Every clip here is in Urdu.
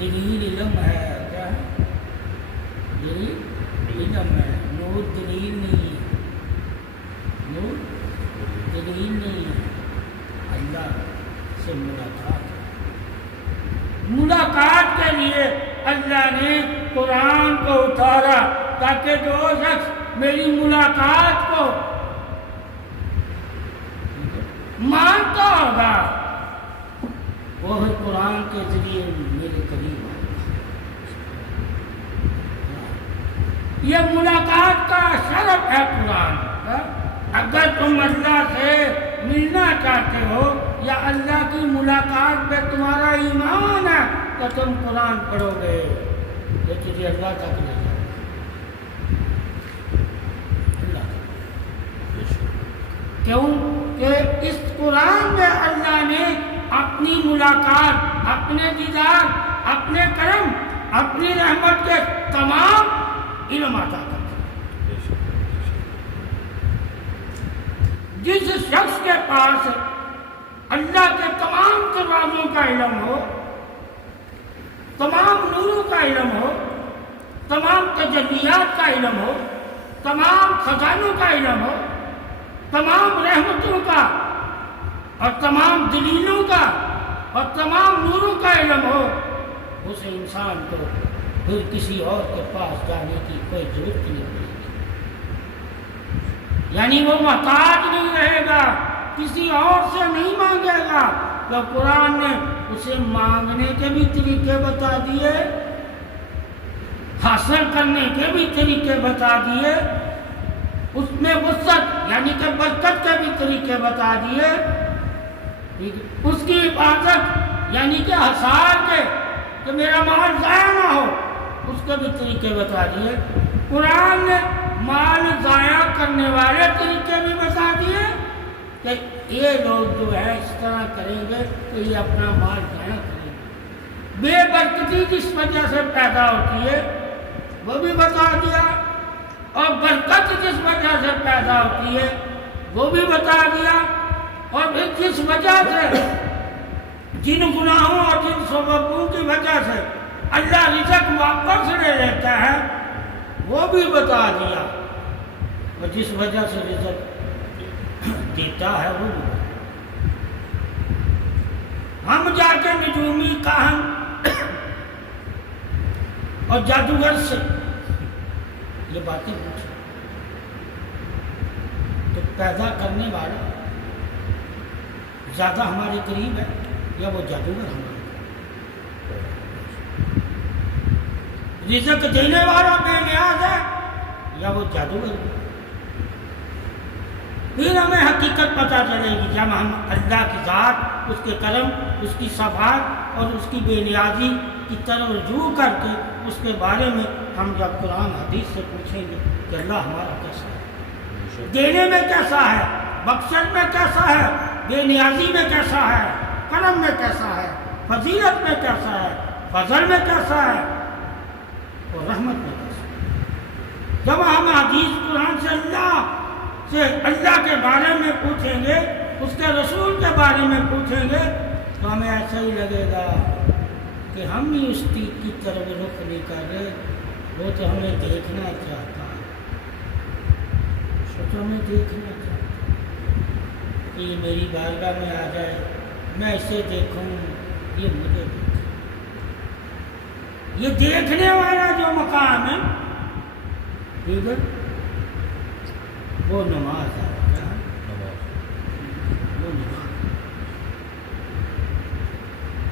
دلیل علم ہے، کیا ہے؟ دلیل علم ہے، نور دلیل نہیں ہے، نور دلیل نہیں ہے۔ اللہ سے ملاقات کے لیے اللہ نے قرآن کو اتارا تاکہ جو شخص میری ملاقات کو مانتا ہوگا وہ قرآن کے ذریعے میرے قریب آئے۔ یہ ملاقات کا شرف ہے قرآن کا۔ اگر تم اللہ سے ملنا چاہتے ہو یا اللہ کی ملاقات پہ تمہارا ایمان ہے تو تم قرآن پڑھو گے، یہ تجھے اللہ تک لے جائے گا۔ کیوں کہ اس قرآن میں اللہ نے اپنی ملاقات، اپنے دیدار، اپنے کرم، اپنی رحمت کے تمام علم عطا کر دیا۔ جس شخص کے پاس اللہ کے تمام دروازوں کا علم ہو، تمام نوروں کا علم ہو، تمام تجلیات کا علم ہو، تمام خزانوں کا علم ہو، تمام رحمتوں کا اور تمام دلیلوں کا اور تمام نوروں کا علم ہو، اسے انسان کو پھر کسی اور کے پاس جانے کی کوئی ضرورت نہیں پڑے گی، یعنی وہ محتاج نہیں رہے گا، کسی اور سے نہیں مانگے گا۔ تو قرآن نے اسے مانگنے کے بھی طریقے بتا دیے، حاصل کرنے کے بھی طریقے بتا دیے، اس میں وسعت یعنی کہ برکت کے بھی طریقے بتا دیے، اس کی حفاظت یعنی کہ حصار کے کہ میرا مال ضائع نہ ہو اس کے بھی طریقے بتا دیے۔ قرآن نے مال ضائع کرنے والے طریقے بھی بتا دیے کہ یہ لوگ جو ہے اس طرح کریں گے تو یہ اپنا مال ضائع کریں گے۔ بے برکتی کس وجہ سے پیدا ہوتی ہے وہ بھی بتا دیا، اور برکت جس وجہ سے پیدا ہوتی ہے وہ بھی بتا دیا، اور پھر جس وجہ سے جن گناہوں اور جن سببوں کی وجہ سے اللہ رزق واپس لے لیتا ہے وہ بھی بتا دیا، اور جس وجہ سے رزق دیتا ہے وہ بھی۔ ہم جا کے نجومی کاہن اور جادوگر سے یہ باتیں پوچھیں تو پیدا کرنے والا زیادہ ہمارے قریب ہے یا وہ جادوگر ہمارے قریب؟ رزق دینے والا بے نیاز ہے یا وہ جادوگر ہے؟ پھر ہمیں حقیقت پتہ چلے گی جب ہم اللہ کی ذات، اس کے کرم، اس کی صفات اور اس کی بے نیازی کی طرف رجوع کر کے اس کے بارے میں ہم جب قرآن حدیث سے پوچھیں گے کہ اللہ ہمارا کیسا ہے، دینے میں کیسا ہے، بخشش میں کیسا ہے، بے نیازی میں کیسا ہے، کرم میں کیسا ہے، فضیلت میں کیسا ہے، فضل میں کیسا ہے اور رحمت میں کیسا ہے۔ جب ہم حدیث قرآن سے اللہ کے بارے میں پوچھیں گے، اس کے رسول کے بارے میں پوچھیں گے تو ہمیں ایسا ہی لگے گا کہ ہم ہی اس کی طرف رخ نہیں کر رہے، وہ تو ہمیں دیکھنا چاہتا ہے، تو ہمیں دیکھنا چاہتا ہے کہ یہ میری بارگاہ میں آ جائے، میں اسے دیکھوں، یہ مجھے دیکھے۔ یہ دیکھنے والا جو مقام ہے ٹھیک ہے وہ نماز ہے، وہ نماز۔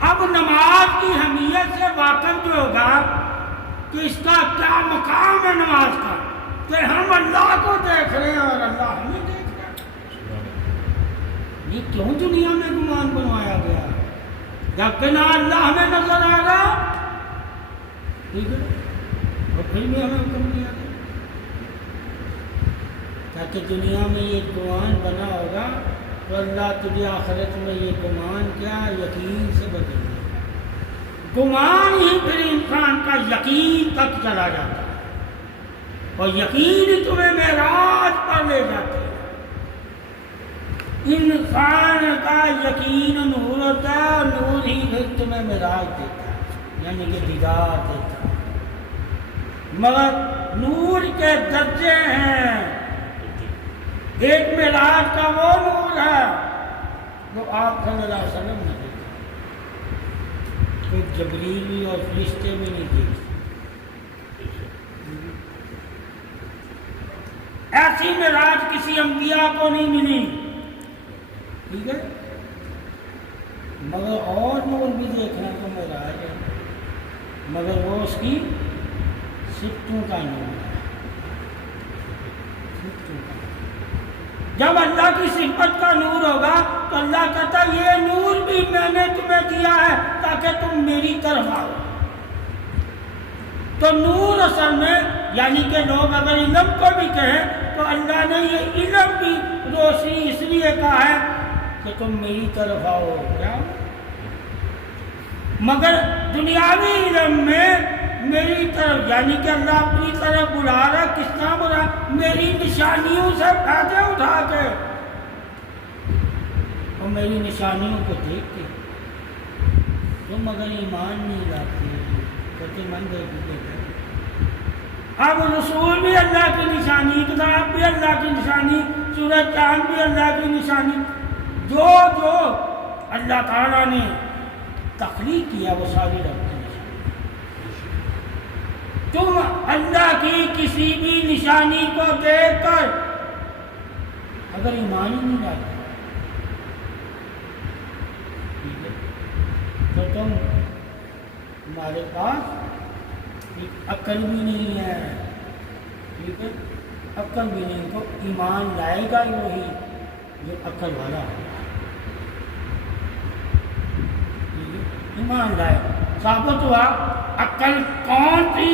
اب نماز کی اہمیت سے واقف جو ہوگا کہ اس کا کیا مقام ہے نماز کا، کہ ہم اللہ کو دیکھ رہے ہیں اور اللہ ہمیں دیکھ رہا ہے۔ یہ کیوں دنیا میں گمان بنوایا گیا جبکہ نہ اللہ ہمیں نظر آ رہا، ٹھیک ہے، اور پھر بھی ہمیں حکم دیا گیا تاکہ دنیا میں یہ گمان بنا ہوگا تو اللہ تجھے آخرت میں یہ گمان کیا یقین سے بدل دے گا۔ گمان ہی پھر انسان کا یقین تک چلا جاتا ہے اور یقین ہی تمہیں معراج پر لے جاتے ہیں۔ انسان کا یقین نور ہوتا ہے اور نور ہی پھر تمہیں معراج دیتا ہے، یعنی کہ دیدار دیتا ہے، مگر نور کے درجے ہیں. ایک معراج کا وہ نور ہے وہ آپ صلی اللہ علیہ وسلم نے دیکھا، کوئی جبریل بھی اور فرشتے بھی نہیں دیکھتے. ایسی معراج کسی انبیاء کو نہیں ملی، ٹھیک ہے، مگر اور نور بھی دیکھنا تو معراج ہے، مگر وہ اس کی صفتوں کا نور ہے. جب اللہ کی صفت کا نور ہوگا تو اللہ کہتا ہے یہ نور بھی میں نے تمہیں دیا ہے تاکہ تم میری طرف آؤ. تو نور اصل میں یعنی کہ لوگ اگر علم کو بھی کہیں تو اللہ نے یہ علم بھی روشنی اس لیے کہا ہے کہ تم میری طرف آؤ. کیا مگر دنیاوی علم میں میری طرف یعنی کہ اللہ اپنی طرف بلا رہا ہے. کس طرح بلا؟ میری نشانیوں سے فائدے اٹھا کے اور میری نشانیوں کو دیکھ کے. تم اگر ایمان نہیں لاتے کہتے من دے دیتے. اب رسول بھی اللہ کی نشانی، کتاب بھی اللہ کی نشانی، سورج چاند بھی اللہ کی نشانی. جو جو اللہ تعالیٰ نے تخلیق کیا وہ ساری رب کی نشانی. تم اللہ کی کسی بھی نشانی کو دیکھ کر اگر ایمان ہی نہیں لاتے تو تمہارے پاس عقل بھی نہیں ہے. ٹھیک ہے، عقل بھی نہیں، تو ایمان لائے گا ہی وہی جو عقل والا ہے. ایمان لائے ثابت ہوا. عقل کون تھی؟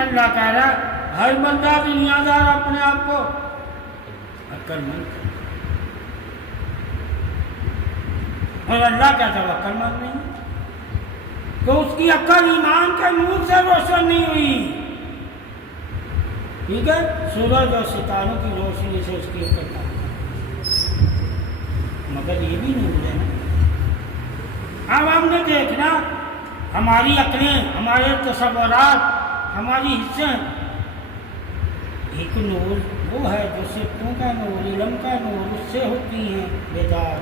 اللہ کہہ رہا ہے ہر بندہ دنیا دار اپنے آپ کو عقل مند ہے، اور اللہ کہتا ہے عقل مند نہیں، تو اس کی عقل ایمان کے نور سے روشن نہیں ہوئی. ٹھیک ہے، سورج اور ستاروں کی روشنی سے اس کی عقل کا، مگر یہ بھی نہیں ملے نا. اب ہم نے دیکھنا ہماری عقلیں، ہمارے تصورات، ہماری حصے، ایک نور وہ ہے جو صفتوں کا نور، علم کا نور، اس سے ہوتی ہیں بیدار.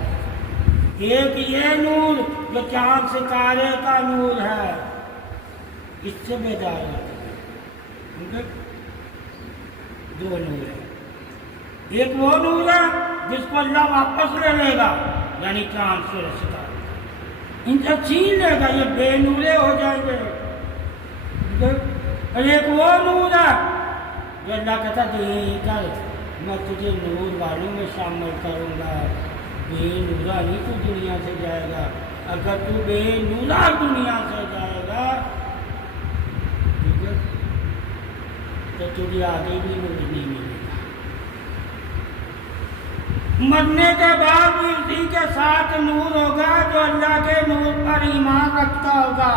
ایک یہ نور جو چاند ستارے کا نور ہے، اس سے بیدار ہوتے ہیں. دو نور ہیں. ایک وہ نور ہے جس کو اللہ واپس لے لے گا، یعنی چاند سورج ستارے ان سے چھین لے گا، یہ بے نورے ہو جائیں گے. اور ایک وہ نور ہے جو اللہ کہتا دے کر میں تجھے نور والوں میں شامل کروں گا. بے نورا نہیں تو دنیا سے جائے گا. اگر تو بے نورا دنیا سے جائے گا تو تجھے آگے بھی نور نہیں ملے گا. مرنے کے بعد بھی اسی کے ساتھ نور ہوگا جو اللہ کے نور پر ایمان رکھتا ہوگا.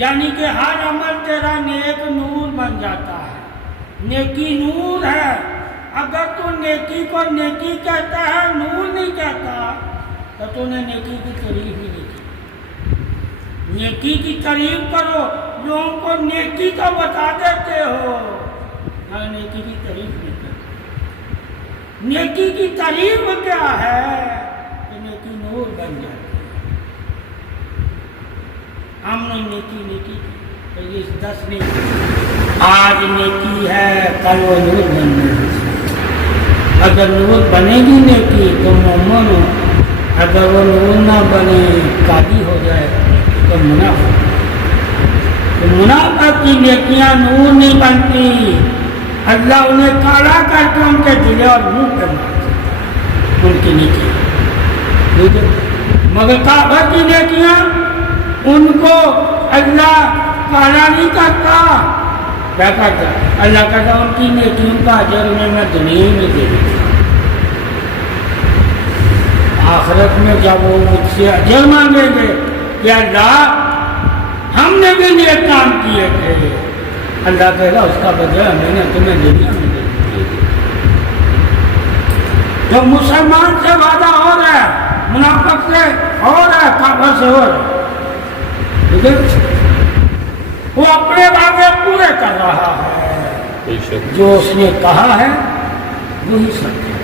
یعنی کہ ہر عمل تیرا نیک نور بن جاتا ہے. نیکی نور ہے. اگر تو نیکی کو نیکی کہتا ہے، نور نہیں کہتا، تو تو نے نیکی کی تعریف ہی نہیں کی. نیکی کی تعریف کرو، لوگوں کو نیکی تو بتا دیتے ہو، مگر نیکی کی تعریف نہیں کرتے. نیکی کی تعریف کیا ہے کہ نیکی نور بن جاتی ہے. ہم نے نیکی تو یہ 10 نیکی آج نیکی ہے، کل وہ نور بن جائے. اگر نور بنے گی نیکی تو مومن ہو، اگر وہ نور نہ بنے کالی ہو جائے تو منافق. تو منافق کی نیکیاں نور نہیں بنتی. اللہ انہیں کالا کر کے ان کے دل اور منہ پہ مارتا ان کی نیکیاں. مگر کعبہ کی نیکیاں ان کو اللہ کالا نہیں کرتا. کیا کرتا؟ اللہ کہتا ان کی نیکیوں کا اجر انہیں میں دنیا میں دے دیتا. آخرت میں جب وہ مجھ سے اجر مانگیں گے کہ اللہ ہم نے بھی نیک کام کیے تھے، اللہ کہے گا اس کا بدلہ میں نے تمہیں دنیا میں دے دیا. جو مسلمان سے وعدہ ہو رہا ہے، منافق سے ہو رہا ہے، کافر سے ہو رہا ہے. ٹھیک ہے، وہ اپنے وعدے پورے کر رہا ہے، جو اس نے کہا ہے وہی سچ ہے۔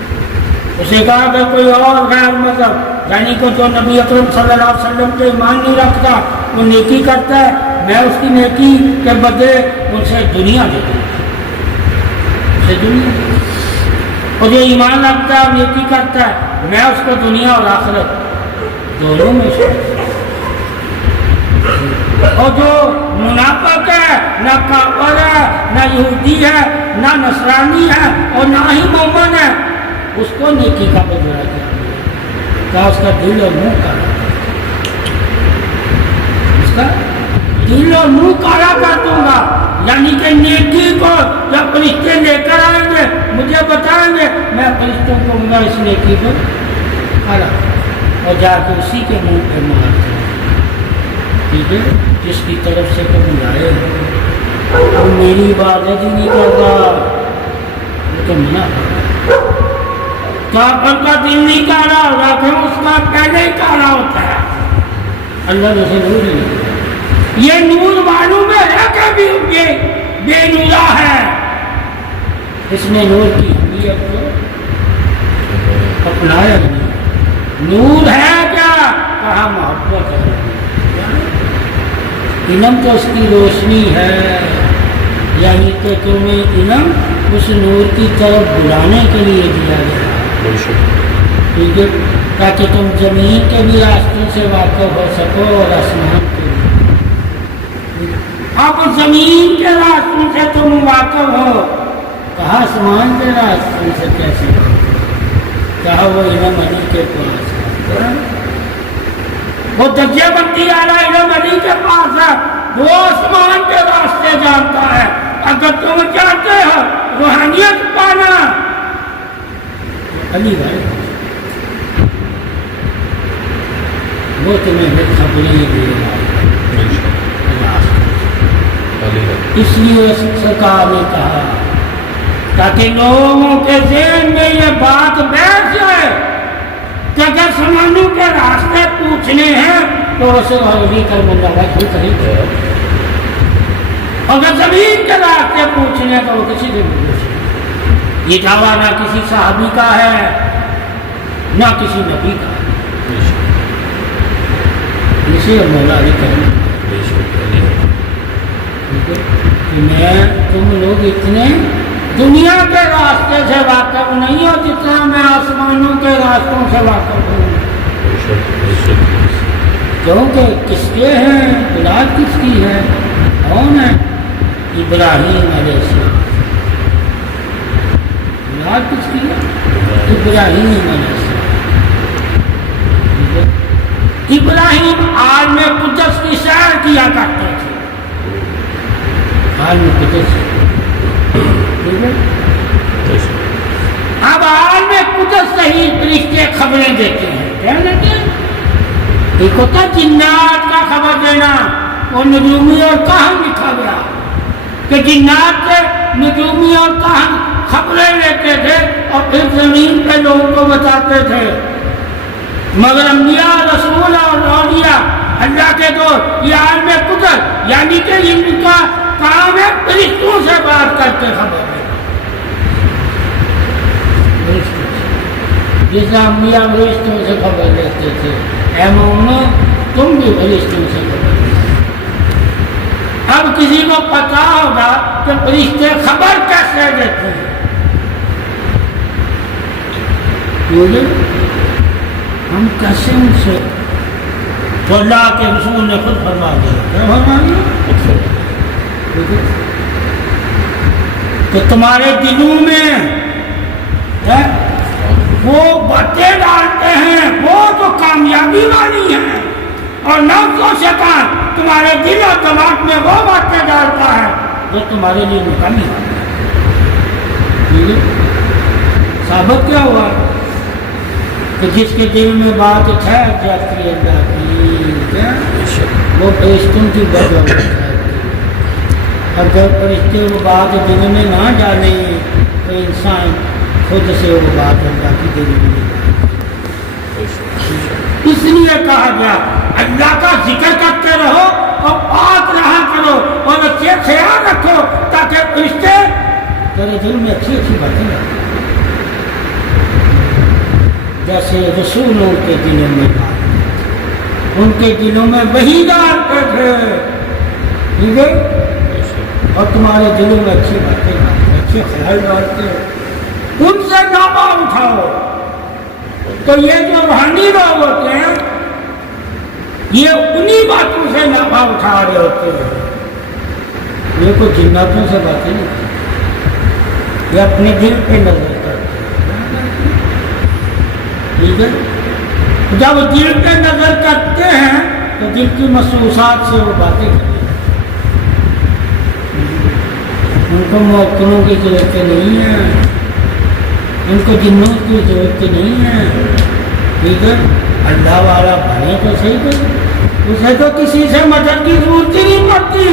اسے کہا کہ کوئی اور غیر مذہب یعنی کہ جو نبی اکرم صلی اللہ علیہ وسلم پہ ایمان نہیں رکھتا وہ نیکی کرتا ہے، میں اس کی نیکی کے بدلے اسے دنیا دے دوں گا، اسے دنیا دے دوں گا۔ اور جو ایمان رکھتا ہے نیکی کرتا ہے میں اس کو دنیا اور آخرت دونوں میں سے، اور جو منافق ہے، نہ کافر ہے، نہ یہودی ہے، نہ نصرانی ہے اور نہ ہی مومن ہے، اس کو نیکی کا بدلہ کیا اس کا دل اور منہ کالا، اس کا دل اور منہ کالا کر دوں گا، یعنی کہ نیکی کو جب فرشتے لے کر آئیں گے مجھے بتائیں گے، میں فرشتوں کو کہوں گا اس نیکی کو کالا اور جا کے اسی کے منہ پہ مار دوں، ٹھیک ہے، جس کی طرف سے تم لائے اب میری عبادت ہی نہیں کرتا وہ تو منع کرتا، کافر کا دل نہیں کالا ہوگا پھر اس کا پہلے ہی کالا ہوتا ہے، اللہ نے اسے نور نہیں، یہ نور معلوم ہے کہ بھی یہ بے نورا ہے، اس نے نور کی اہمیت کو اپنایا نہیں۔ نور ہے کیا؟ کہا محبت ہے، علم تو اس کی روشنی ہے، یعنی کہ تمہیں علم اس نور کی طرف بلانے کے لیے دیا گیا، ٹھیک ہے، تاکہ تم زمین کے بھی راستوں سے واقف ہو سکو اور آسمان کے بھی۔ اب زمین کے راستوں سے تم واقف ہو، کہا آسمان کے راستوں سے کیسے واقف ہو؟ کہا وہ علم علی کے پاس ہے، وہ درجہ بندی والا علم علی کے پاس ہے، وہ آسمان کے راستے جانتا ہے، اگر تم چاہتے ہو روحانیت پانا علی بھائی وہ تمہیں خبریں دے گا، اس لیے سرکار نے کہا تاکہ لوگوں کے ذہن میں یہ بات بیٹھ جائے کہ اگر سمانوں کے راستے پوچھنے ہیں تو اسے عربی کر بندہ بھائی کہیں، اگر زمین کے راستے پوچھنے ہیں تو وہ کسی سے بھی پوچھے۔ یہ دعویٰ نہ کسی صحابی کا ہے نہ کسی نبی کا، اسے مولا علی کرنا کہ میں تم لوگ اتنے دنیا کے راستے سے واقف نہیں ہو جتنا میں آسمانوں کے راستوں سے واقف ہوں، کیونکہ کس کے ہیں، اولاد کس کی ہے، کون ہے؟ ابراہیم علیہ السلام، اولاد کس کی ہے؟ ابراہیم علیہ السلام۔ ابراہیم عالم قدس کی سیر کیا کرتے تھے، عالم قدس، اب عالم قدس سے ہی فرشتے خبریں دیتے ہیں، کیا لیتے ہیں؟ ایک ہوتا جنات کا خبر دینا، اور نجومی اور کہن لکھا گیا کہ جنات سے نجومی اور کہن خبریں لیتے تھے اور پھر زمین پہ لوگوں کو بتاتے تھے، مگر انبیاء رسول اور اولیاء اللہ کے دوست یہ عالم قدرت یعنی کہ ان کا کام ہے فرشتوں سے بات کرتے خبر دینا، جیسے انبیاء فرشتوں سے خبر لیتے تھے، اے مومنو تم بھی فرشتوں سے خبر لیتے۔ اب کسی کو پتا ہوگا کہ فرشتے خبر کیسے دیتے ہیں، ہم کیسے ان سے، تو اللہ کے رسول نے خود فرما دیا کہ تمہارے دلوں میں وہ باتیں ڈالتے ہیں وہ تو کامیابی والی ہیں، اور نفس و شیطان تمہارے دل اور دماغ میں وہ باتیں ڈالتا ہے جو تمہارے لیے ناکامی ہے۔ ثابت کیا ہوا کہ جس کے دل میں بات ٹھہر جاتی ہے اللہ کی، وہ فرشتوں کی بدولت ہے۔ اگر فرشتے وہ بات دل میں نہ ڈالیں تو انسان خود سے وہ بات اللہ کی دل میں نہیں ڈالے۔ اس لیے کہا گیا اللہ کا ذکر کرتے رہو اور پاک رہا کرو اور اچھے خیال رکھو تاکہ رشتے تیرے دل میں اچھی اچھی باتیں رکھیں، جیسے رسولوں کے دلوں میں بات، ان کے دلوں میں وہی ڈالتے تھے، ٹھیک ہے، اور تمہارے دلوں میں اچھی باتیں ڈالتے، اچھے خیال ڈالتے، ان سے نافع اٹھاؤ۔ تو یہ جو روحانی لوگ ہوتے ہیں یہ انہی باتوں سے نفع اٹھا رہے ہوتے ہیں، یہ کوئی جناتوں سے باتیں نہیں کرتے، یہ اپنے دل پہ نظر کرتے ہیں، ٹھیک ہے۔ جب دل پہ نظر کرتے ہیں تو دل کی محسوسات سے وہ باتیں کرتے ہیں، ان کو موکلوں کی ضرورت نہیں ہے، ان کو جنوں کی ضرورت نہیں ہے، ٹھیک ہے۔ اللہ والا بنے تو صحیح کرے، اسے تو کسی سے مدد کی ضرورت ہی نہیں پڑتی۔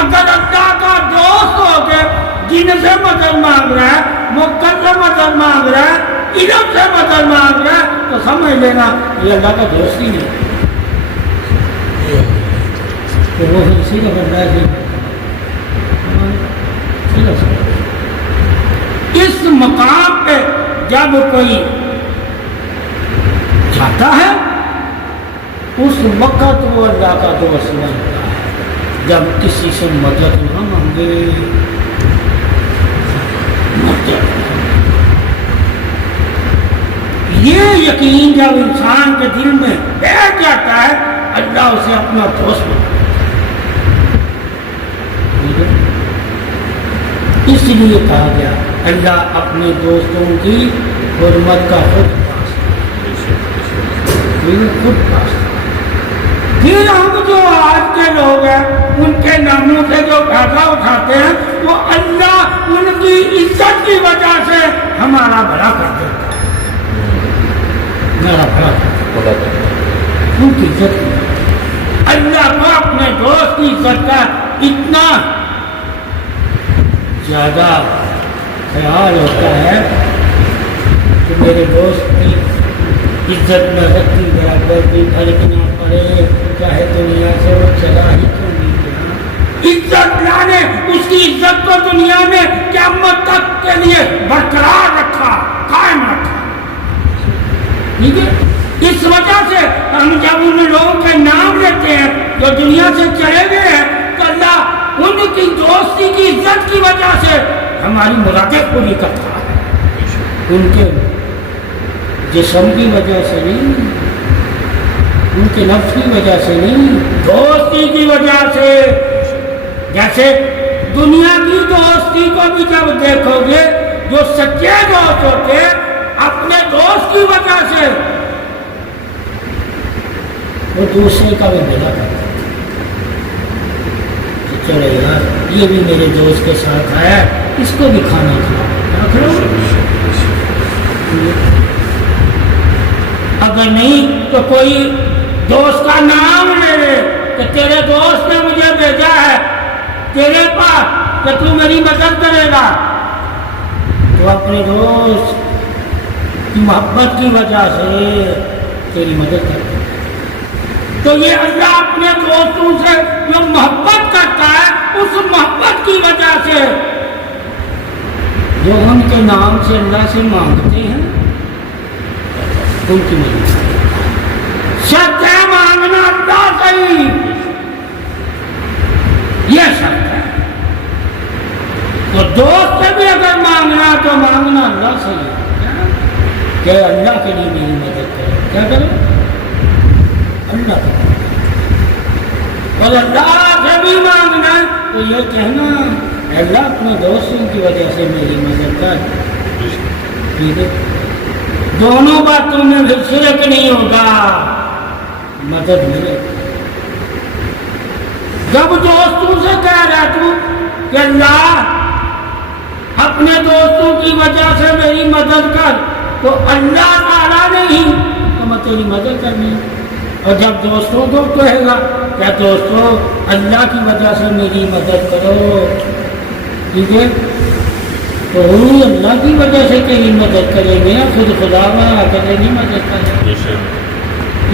اگر اللہ کا دوست ہو کے جن سے مدد مانگ رہا ہے، موکل سے مدد مانگ رہا ہے، علم سے مدد مانگ رہا ہے، تو سمجھ لینا یہ اللہ کا دوست ہی نہیں، تو وہ اسی کا بندہ ہے۔ اس مقام پہ جب کوئی جاتا ہے اس وقت وہ اللہ کا دوست بنتا ہے، جب کسی سے مدد نہ مانگے، یہ یقین جب انسان کے دل میں بیٹھ جاتا ہے اللہ اسے اپنا دوست بناتا ہے۔ اس لیے کہا گیا اللہ اپنے دوستوں کی حرمت کا خود پاس۔ پھر ہم جو آج کے لوگ ہیں ان کے ناموں سے جو فائدہ اٹھاتے ہیں وہ اللہ ان کی عزت کی وجہ سے ہمارا بھلا کر دیتا ہے، میرا بھلا کرتا ہے، ان کی عزت کی۔ اللہ کو اپنے دوست کی عزت کا اتنا زیادہ خیال ہوتا ہے کہ میرے دوست کی عزت میں رکھی برابر بھی فرق نہ پڑے، چاہے دنیا سے وہ چلا ہی کیوں نہیں گیا، عزت لانے اس کی عزت کو دنیا میں قیامت تک کے لیے برقرار رکھا، قائم رکھا، ٹھیک ہے۔ اس وجہ سے ہم جب ان لوگوں کے نام لیتے ہیں جو دنیا سے چلے گئے ہیں تو اللہ ان کی دوستی کی عزت کی وجہ سے ہماری مرادیں پوری کرتا ہے، ان کے جسم کی وجہ سے نہیں، ان کے نفس کی وجہ سے نہیں، دوستی کی وجہ سے۔ جیسے دنیا کی دوستی کو بھی جب دیکھو گے جو سچے دوست ہوتے ہیں اپنے دوست کی وجہ سے وہ دوسرے کا بھی بھلا کرتے ہیں، چلے یار یہ بھی میرے دوست کے ساتھ آیا اس کو بھی کھانا کھلاؤ، اگر نہیں تو کوئی دوست کا نام لے لے کہ تیرے دوست نے مجھے بھیجا ہے تیرے پاس کہ تو میری مدد کرے گا، تو اپنے دوست کی محبت کی وجہ سے تیری مدد کرے گا۔ تو یہ اللہ اپنے دوستوں سے جو محبت کرتا ہے اس محبت کی وجہ سے جو ان کے نام سے اللہ سے مانگتے ہیں ان کی مدد، شرط ہے مانگنا اللہ سے ہی، یہ شرط ہے۔ تو دوست سے بھی اگر مانگنا تو مانگنا اللہ سے ہی، کہ اللہ کے لیے میری مدد کرے، کیا کرے اللہ کا، اور اللہ سے بھی مانگنا تو یہ کہنا اللہ اپنے دوستوں کی وجہ سے میری مدد کر، ٹھیک ہے۔ دونوں باتوں میں بھی شرک نہیں ہوگا، مدد ملے۔ جب دوستوں سے کہہ رہا تو کہ اللہ اپنے دوستوں کی وجہ سے میری مدد کر، تو اللہ تعالیٰ نہیں تو میں تیری مدد کرنی، اور جب دوستوں کو کہے گا کیا دوستوں اللہ کی وجہ سے میری مدد کرو، ٹھیک ہے، تو وہ اللہ کی وجہ سے تیری مدد کریں گے، خود خدا بنا کرے نہیں مدد کرے،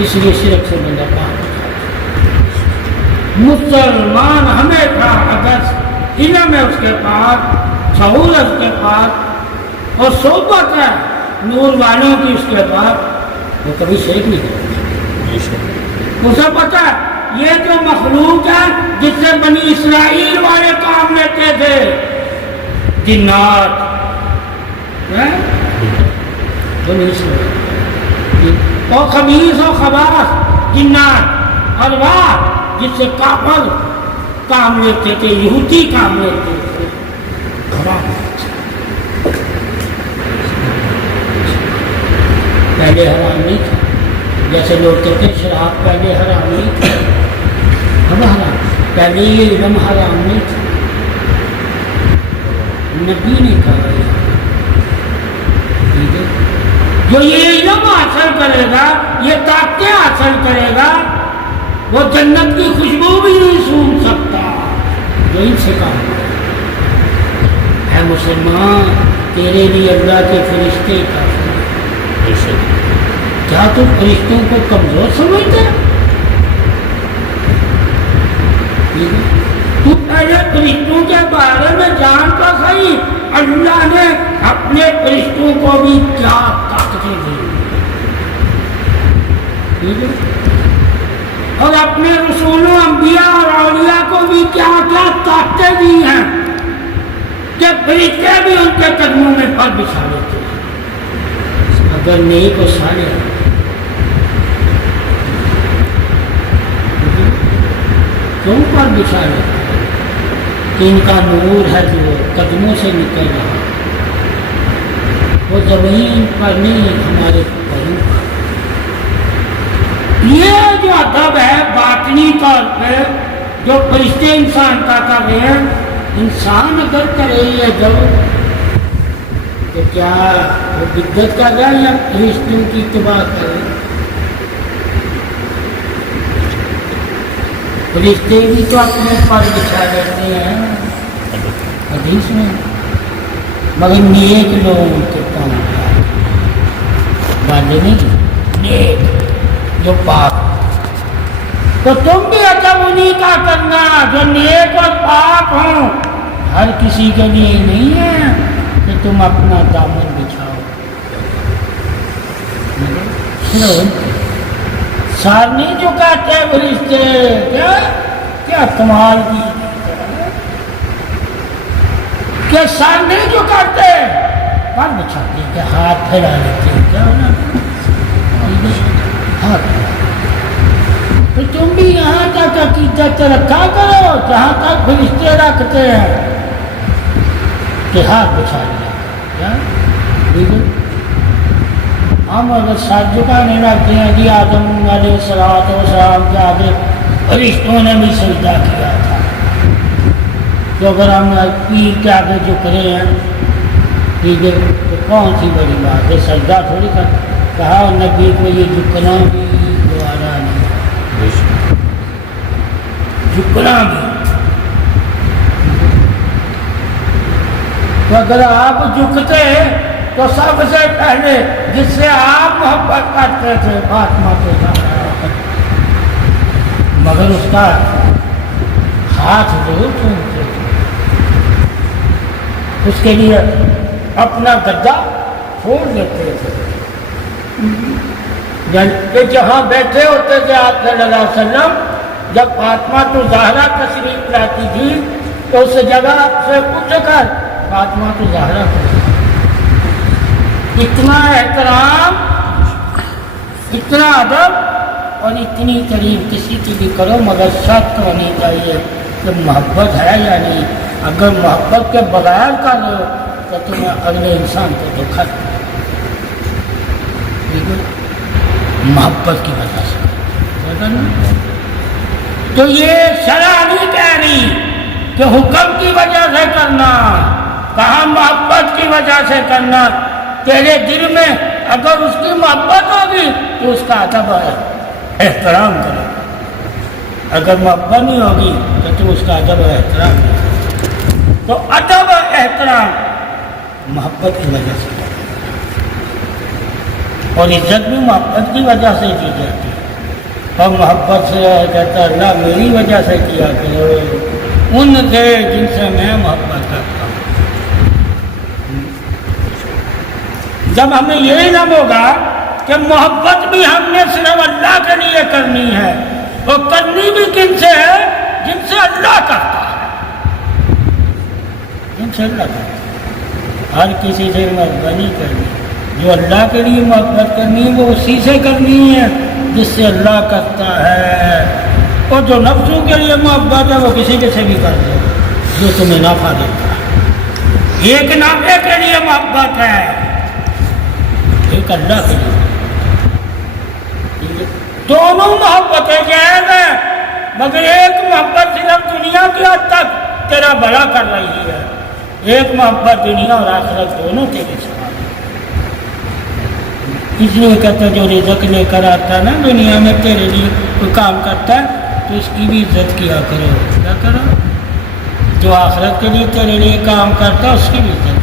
اس لیے شرک سے بندہ پاک۔ مسلمان ہمیشہ اگر علم ہے اس کے پاس، شعور ہے اس کے پاس اور صحبت ہے نور والوں کی اس کے پاس، وہ کبھی شرک نہیں کرتا۔ اسے پتہ ہے یہ جو مخلوق ہے جس سے بنی اسرائیل والے کام لیتے تھے، جنات بنی اسرائیل اور خبیث و خباث جنات، ارواح جس سے کافر کام لیتے تھے، یہودی کام لیتے تھے، پہلے حرام نہیں تھا، جیسے لوگ کہتے ہیں شراب پہلے حرام نہیں تھا، اب حرام، پہلے یہ علم حرام نہیں تھا، نبی نے کہا جو یہ علم حاصل کرے گا، یہ طاقتیں حاصل کرے گا، وہ جنت کی خوشبو بھی نہیں سونگھ سکتا، جو ان سے کہا ہے مسلمان تیرے لیے اللہ کے فرشتے کافی ہیں۔ کیا تو فرشتوں کو کمزور سمجھتے ہیں؟ تو پہلے فرشتوں کے بارے میں جان کا صحیح، اللہ نے اپنے فرشتوں کو بھی کیا طاقتیں دی اور اپنے رسولوں، انبیاء اور اولیاء کو بھی کیا کیا طاقتیں دی ہیں کہ فرشتے بھی ان کے قدموں میں پر بچھا لیتے ہیں۔ اگر نیک و صالح کیوں پر بچھا لیتے ہیں؟ کہ ان کا نور ہے جو قدموں سے نکل رہا، وہ زمین پر نہیں ہمارے پروں پر۔ یہ جو ادب ہے باطنی طور پہ جو فرشتے انسان کا کر رہے ہیں، انسان اگر کرے یہ جب تو کیا وہ بدعت کر رہا ہے یا فرشتوں کی اتباع کر رہا ہے؟ فرشتے بھی تو اپنے پر بچھا لیتے ہیں حدیث میں، مگر نیک لوگوں کے کام والے نہیں، نیک جو پاک۔ تو تم بھی ادب انہیں کا کرنا جو نیک اور پاک ہوں، ہر کسی کے لیے نہیں ہے کہ تم اپنا دامن بچھاؤ۔ سر نہیں جھکاتے فرشتے، کیا کمال کی کہ سر نہیں جھکاتے، پر بچھاتے کہ ہاتھ پھیلا لیتے ہیں، کیا ہونا ہاتھ۔ تو تم بھی یہاں تک عقیدت رکھا کرو جہاں تک فرشتے رکھتے ہیں کہ ہاتھ بچھا لیا۔ ہم اگر سر جھکانے لگتے ہیں جی آدم علیہ السلام کے آگے فرشتوں نے بھی سجدہ کیا تھا، تو اگر ہم پیر کے آگے جھک رہے ہیں ٹھیک ہے تو کون سی بڑی بات ہے؟ سجدہ تھوڑی کر کہا نبی کو یہ جھکنا بھی دوبارہ نہیں، جھکنا بھی۔ تو اگر آپ جھکتے تو سب سے پہلے جس سے آپ محبت کرتے تھے فاطمہ کے ساتھ، مگر اس کا ہاتھ ضرور چھوڑتے تھے، اس کے لیے اپنا گدا چھوڑ دیتے تھے۔ جہاں بیٹھے ہوتے تھے آپ صلی اللہ علیہ وسلم، جب فاطمہ تو زہرا تشریف لاتی تھی تو اس جگہ سے اٹھ کر فاطمہ تو زہرا کو اتنا احترام، اتنا ادب اور اتنی تعریف کسی کی بھی کرو، مگر شرط ہونی چاہیے کہ محبت ہے یا نہیں۔ اگر محبت کے بغیر کر رہے ہو تو تمہیں اگلے انسان کو دھوکا دو، محبت کی وجہ سے۔ تو یہ شرع نہیں کہہ رہی کہ حکم کی وجہ سے کرنا، کہاں محبت کی وجہ سے کرنا۔ تیرے دل میں اگر اس کی محبت ہوگی تو اس کا ادب احترام کرو، اگر محبت نہیں ہوگی تو تم اس کا ادب احترام کرو۔ تو ادب احترام محبت کی وجہ سے، اور عزت بھی محبت کی وجہ سے دی جاتی ہے۔ اور محبت سے کہتا اللہ میری وجہ سے کیا کرو ان سے جن سے میں محبت کرتا ہوں. جب ہمیں یہ علم ہوگا کہ محبت بھی ہم نے صرف اللہ کے لیے کرنی ہے اور کرنی بھی کن سے ہے؟ جن سے اللہ کرتا ہے. جن سے اللہ کرتا ہے. ہر کسی سے محبت نہیں کرنی. جو اللہ کے لیے محبت کرنی ہے وہ اسی سے کرنی ہے جس سے اللہ کرتا ہے. اور جو نفسوں کے لیے محبت ہے وہ کسی کے سے بھی کر دو جو تمہیں نفع دیتا ہے. ایک نفع کے لیے محبت ہے, ایک اللہ کے لیے. دونوں محبتیں جائز ہیں مگر ایک محبت صرف دنیا کی حد تک تیرا بھلا کر رہی ہے, ایک محبت دنیا اور آخرت دونوں تیرے ساتھ. اس لیے کہتا جو رزق لے کر آتا ہے نا دنیا میں تیرے لیے کوئی کام کرتا ہے تو اس کی بھی عزت کیا کرو. کیا کرو؟ جو آخرت کے لیے تیرے لیے کام کرتا ہے اس کی بھی عزت